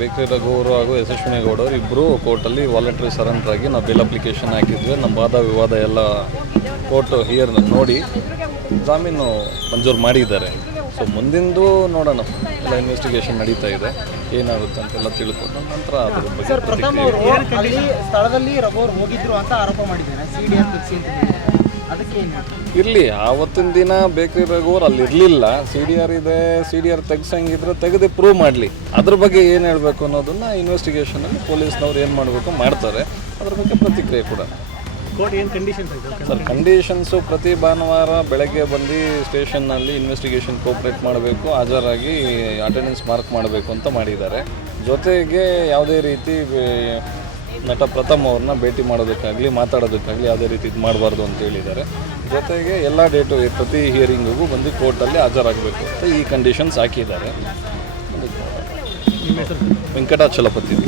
bakery ರಘುವರು ಹಾಗೂ ಯಶಸ್ವಿನಿಗೌಡರು ಇಬ್ಬರು ಕೋರ್ಟಲ್ಲಿ ವಾಲಂಟ್ರಿ ಸರೆಂಡರ್ ಆಗಿ ನಾವು ಬಿಲ್ ಅಪ್ಲಿಕೇಶನ್ ಹಾಕಿದ್ವಿ ನಮ್ಮ ವಾದ ವಿವಾದ ಎಲ್ಲ ಕೋರ್ಟ್ ಹಿಯರ್ ನೋಡಿ ಜಾಮೀನು ಮಂಜೂರು ಮಾಡಿದ್ದಾರೆ ಸೊ ಮುಂದಿಂದು ನೋಡೋಣ ಎಲ್ಲ ಇನ್ವೆಸ್ಟಿಗೇಷನ್ ನಡೀತಾ ಇದೆ ಏನಾಗುತ್ತೆ ಅಂತೆಲ್ಲ ತಿಳ್ಕೊಂಡು ನಂತರ ಅದರ ಬಗ್ಗೆ ಸ್ಥಳದಲ್ಲಿ ರಘುವರು ಹೋಗಿದ್ರು ಅಂತ ಆರೋಪ ಮಾಡಿದ್ದಾರೆ ಇರಲಿ ಆವತ್ತಿನ ದಿನ ಬೇಕರಿ ರಘುವರ್ ಅಲ್ಲಿ ಇರಲಿಲ್ಲ ಸಿ ಡಿ ಆರ್ ಇದೆ ಸಿ ಡಿ ಆರ್ ತೆಗ್ಸಂಗಿದ್ರೆ ತೆಗೆದು ಪ್ರೂವ್ ಮಾಡಲಿ ಅದ್ರ ಬಗ್ಗೆ ಏನು ಹೇಳಬೇಕು ಅನ್ನೋದನ್ನ ಇನ್ವೆಸ್ಟಿಗೇಷನಲ್ಲಿ ಪೊಲೀಸ್ನವ್ರು ಏನು ಮಾಡಬೇಕು ಮಾಡ್ತಾರೆ ಅದ್ರ ಬಗ್ಗೆ ಪ್ರತಿಕ್ರಿಯೆ ಕೂಡ ಸರ್ ಕಂಡೀಷನ್ಸು ಪ್ರತಿ ಭಾನುವಾರ ಬೆಳಗ್ಗೆ ಬಂದು ಸ್ಟೇಷನ್ನಲ್ಲಿ ಇನ್ವೆಸ್ಟಿಗೇಷನ್ ಕೋಪರೇಟ್ ಮಾಡಬೇಕು ಹಾಜರಾಗಿ ಅಟೆಂಡೆನ್ಸ್ ಮಾರ್ಕ್ ಮಾಡಬೇಕು ಅಂತ ಮಾಡಿದ್ದಾರೆ ಜೊತೆಗೆ ಯಾವುದೇ ರೀತಿ ನಟ ಪ್ರಥಮ್ ಅವ್ರನ್ನ ಭೇಟಿ ಮಾಡೋದಕ್ಕಾಗಲಿ ಮಾತಾಡೋದಕ್ಕಾಗಲಿ ಯಾವುದೇ ರೀತಿ ಇದು ಮಾಡಬಾರ್ದು ಅಂತ ಹೇಳಿದ್ದಾರೆ ಜೊತೆಗೆ ಎಲ್ಲ ಡೇಟು ಪ್ರತಿ ಹಿಯರಿಂಗಿಗೂ ಬಂದು ಕೋರ್ಟಲ್ಲಿ ಹಾಜರಾಗಬೇಕು ಅಂತ ಈ ಕಂಡೀಷನ್ಸ್ ಹಾಕಿದ್ದಾರೆ ವೆಂಕಟಾಚಲಪತಿ